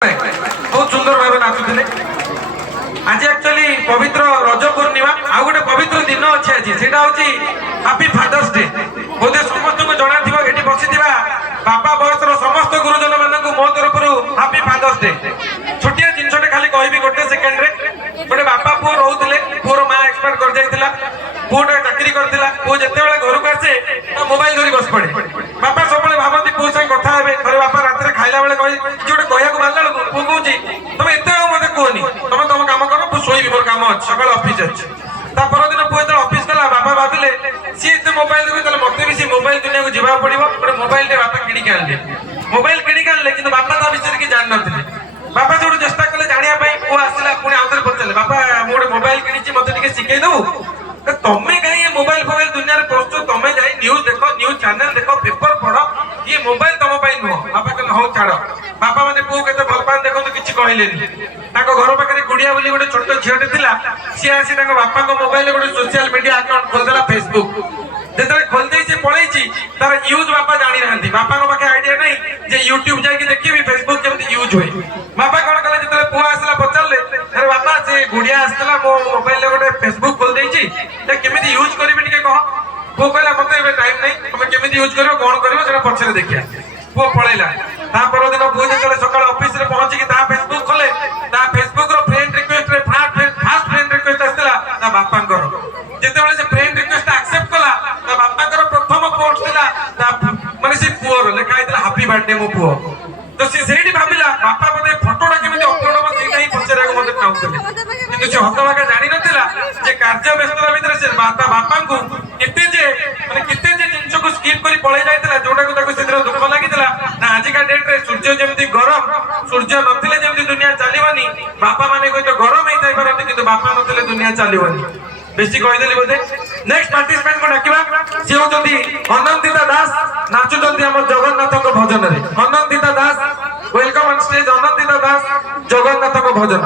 बहुत सुंदर भाव नाचुले आज एक्चुअली पवित्र रज पूर्णिमा आ गोटे पवित्र दिन अच्छे आज से हैप्पी फादर्स डे बोधे समस्त को जना थी ये बसी बापा बयसर समस्त गुरुजन मान मो तरफ हैप्पी फादर्स डे छोटिया जिनटे खाली कह गोटे सेकेंड गोटे बापा पुओ रोते पुओर माँ एक्सपायर कर जाइला पुओटा चाकरी करता पुओ जिते घर को आसे मोबाइल धरी बस पड़े बापा सब भावती पुओ संगे कथा हे थे बापा रात खाइला बेले किए कहूँ बाहर पुओ कौन तुम एत मत कहनी तुम तुम कम कर मुझे शोबी मोर कम अच्छे सका अफिस् अच्छे परदिन पुओ जो अफिस् गला बापा भाविले सी एत मोबाइल देखिए मत भी सी मोबाइल दुनिया को जावाक पड़ो गोटे मोबाइल बापा किणिक आनले मोबाइल किणिक आनले कि बापा ता विषय कि जान ना बापा जो चेष्टा कले जाना पुओ आसला पुणी आउे पचारे बापा मुझे मोबाइल किणी मत शिखे दबू तमें कहीं मोबाइल फोबाइल दुनिया में पहुंचो तमें जाई न्यूज देखो न्यूज चैनल देखो पेपर पढ़ ये मोबाइल तुम नुह बापा कहले हाँ छाड़ बापा मैंने पुओ के भल पान देखो किसी कहले घर पाखे गुड़िया बोली गोटे छोट झीटे था सी आसी बापा मोबाइल गोटे सोशल मीडिया अकाउंट खोलदेला फेसबुक जो खोलदे से पलैची तार यूज बापा जानी ना बापा पाखे आईडिया नहीं जे यूट्यूब जाकि देखिए फेसबुक केमती यूज हुए बापा कौन कले जो पुओ आसला पचारे अरे बापा से गुड़िया आसला मो मोबाइल गोटे फेसबुक खोल देती केमी यूज करी कह पुओ कहला मत टाइम नहीं तुम केमी यूज कर कौन कर पछरे देखिया पुओ पलैला परदिन पुओ जो सका ऑफिस पहुंची फेसबुक खोले Facebook friend request fast friend request आसला बापा जिते से फ्रेंड रिक्वेस्ट एक्सेप्ट कला बापा प्रथम पोस्ट था माने से पुओर लिखाई हैप्पी बर्थडे मो पुओ तो सी भाविला बापा बोधे फटोटा केमी अपलोड हम से पचारे मत चाहूले कि हतभागा जानी ना जे कार्य व्यस्तता भितर से बापा को केते जिनस को स्किप कर पलि जाता जोटा दुख लगी ना आजिका डेट रे सूर्य जमी गरम सूर्य नथिले जमी दुनिया चलवानी बापा माने तो गरम होता पारती किंतु बापा नथिले दुनिया चलवानी बेसी कहीदेली बोधे नेक्स्ट पार्टिसिपेंट को डाकिबा सी होचंती अनंतिता दास नाचुचंती हम जगन्नाथ भजन रे Anantita Das welcome on stage Anantita Das Jagannath bhajan.